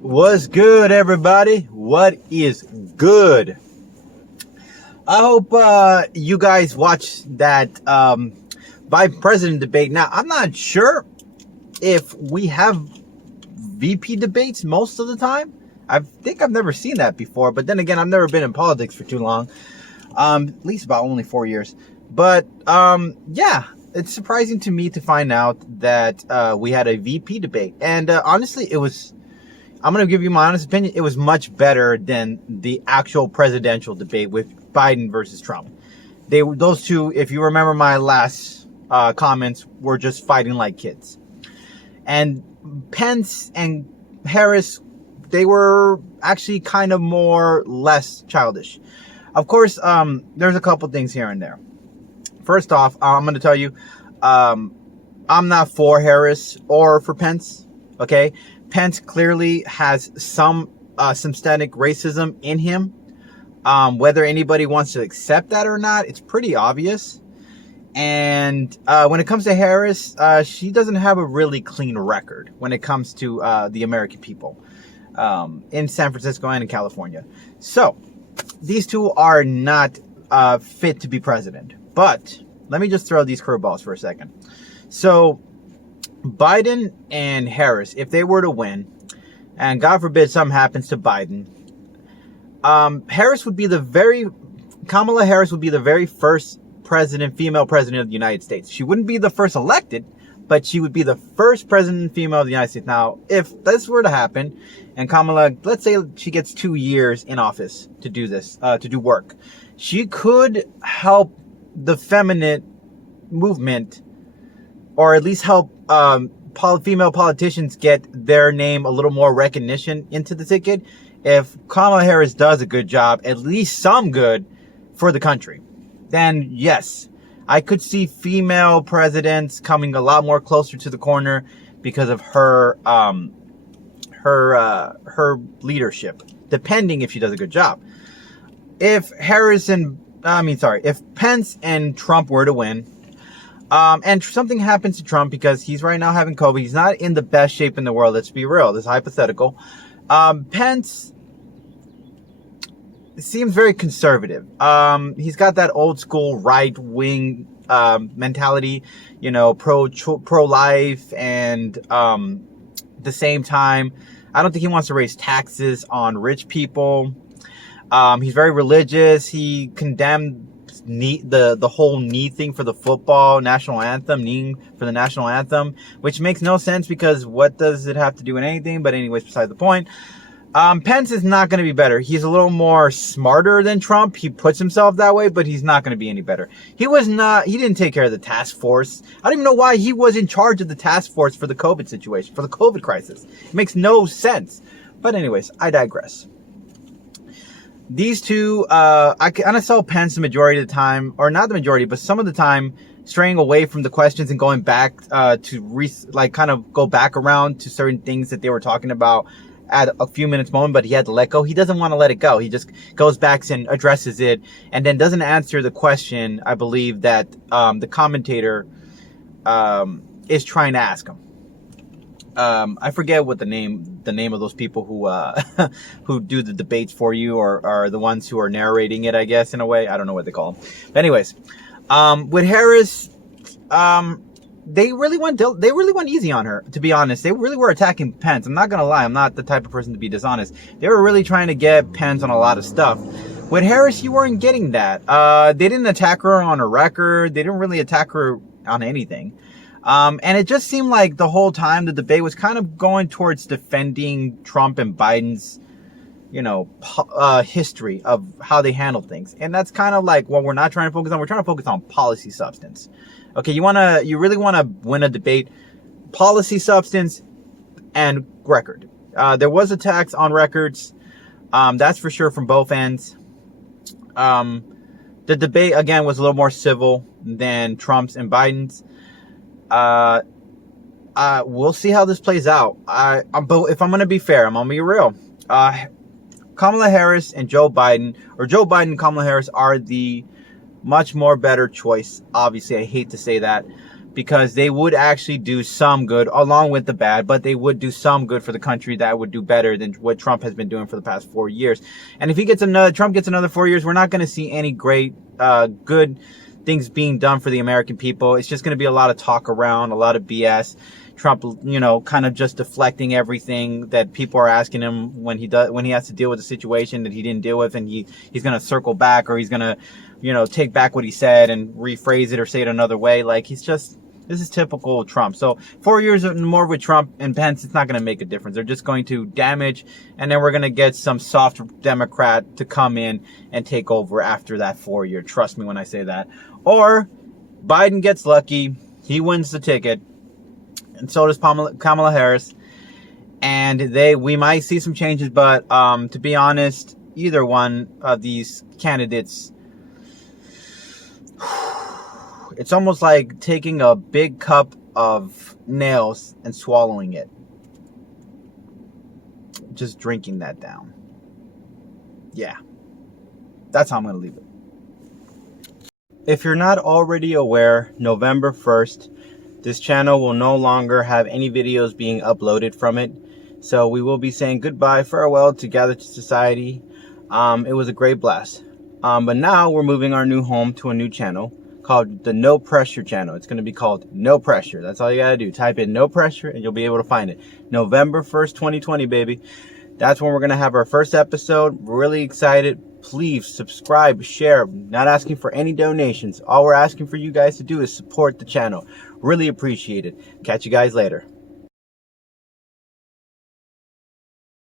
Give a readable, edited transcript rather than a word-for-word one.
What's good, everybody? What is good? I hope you guys watched that Biden president debate. Now, I'm not sure if we have VP debates most of the time. I think I've never seen that before, but then again, I've never been in politics for too long. At least about only 4 years. But yeah, it's surprising to me to find out that we had a VP debate. And honestly, I'm going to give you my honest opinion. It was much better than the actual presidential debate with Biden versus Trump. Those two, if you remember my last comments, were just fighting like kids. And Pence and Harris, they were actually kind of less childish. Of course, there's a couple things here and there. First off, I'm going to tell you, I'm not for Harris or for Pence. Okay. Pence clearly has some systemic racism in him. Whether anybody wants to accept that or not, it's pretty obvious. And when it comes to Harris, she doesn't have a really clean record when it comes to the American people in San Francisco and in California. So these two are not fit to be president. But let me just throw these curveballs for a second. So Biden and Harris, if they were to win, and God forbid something happens to Biden, Kamala Harris would be the very first female president of the United States. She wouldn't be the first elected, but she would be the first president female of the United States. Now, if this were to happen, and Kamala, let's say she gets 2 years in office to do this, to do work, she could help the feminine movement, or at least help female politicians get their name a little more recognition into the ticket. If Kamala Harris does a good job, at least some good for the country, then yes, I could see female presidents coming a lot more closer to the corner because of her leadership, depending if she does a good job. If Pence and Trump were to win, and something happens to Trump because he's right now having COVID. He's not in the best shape in the world. Let's be real. This is hypothetical. Pence seems very conservative. He's got that old school right wing mentality, pro-life, and at the same time, I don't think he wants to raise taxes on rich people. He's very religious. He condemned the whole knee thing for the football national anthem, kneeing for the national anthem, which makes no sense because what does it have to do with anything? But anyways, beside the point. Pence is not going to be better. He's a little more smarter than Trump. He puts himself that way, but he's not going to be any better. He didn't take care of the task force. I don't even know why he was in charge of the task force for the COVID situation, for the COVID crisis. It makes no sense. But anyways, I digress. These two, I kind of saw Pence the majority of the time, or not the majority, but some of the time, straying away from the questions and going back kind of go back around to certain things that they were talking about at a few minutes moment, but he had to let go. He doesn't want to let it go. He just goes back and addresses it, and then doesn't answer the question, I believe, that the commentator is trying to ask him. I forget what the name of those people who who do the debates for you, or are the ones who are narrating it, I guess, in a way. I don't know what they call them. But anyways, with Harris, they really went easy on her, to be honest. They really were attacking Pence. I'm not gonna lie, I'm not the type of person to be dishonest. They were really trying to get Pence on a lot of stuff. With Harris, you weren't getting that. They didn't attack her on her record. They didn't really attack her on anything. And it just seemed like the whole time the debate was kind of going towards defending Trump and Biden's, history of how they handle things. And that's kind of like what we're not trying to focus on. We're trying to focus on policy substance. Okay, you really want to win a debate, policy substance and record. There was attacks on records. That's for sure from both ends. The debate, again, was a little more civil than Trump's and Biden's. We'll see how this plays out. But if I'm going to be fair, I'm going to be real. Kamala Harris and Joe Biden and Kamala Harris are the much more better choice. Obviously, I hate to say that, because they would actually do some good along with the bad, but they would do some good for the country that would do better than what Trump has been doing for the past 4 years. And if Trump gets another 4 years, we're not going to see any great, good things being done for the American people. It's just going to be a lot of talk around, a lot of BS. Trump, kind of just deflecting everything that people are asking him when he has to deal with a situation that he didn't deal with, and he's going to circle back, or he's going to, take back what he said and rephrase it or say it another way. Like, this is typical Trump. So 4 years or more with Trump and Pence, it's not going to make a difference. They're just going to damage, and then we're going to get some soft Democrat to come in and take over after that 4 year. Trust me when I say that. Or Biden gets lucky, he wins the ticket, and so does Kamala Harris, and we might see some changes. But to be honest, either one of these candidates, it's almost like taking a big cup of nails and swallowing it. Just drinking that down. Yeah. That's how I'm going to leave it. If you're not already aware, November 1st, this channel will no longer have any videos being uploaded from it. So we will be saying goodbye, farewell to Gather to Society. It was a great blast. But now we're moving our new home to a new channel called the No Pressure channel. It's going to be called No Pressure. That's all you got to do. Type in No Pressure and you'll be able to find it. November 1st, 2020, baby. That's when we're going to have our first episode. Really excited. Please subscribe, share. Not asking for any donations. All we're asking for you guys to do is support the channel. Really appreciate it. Catch you guys later.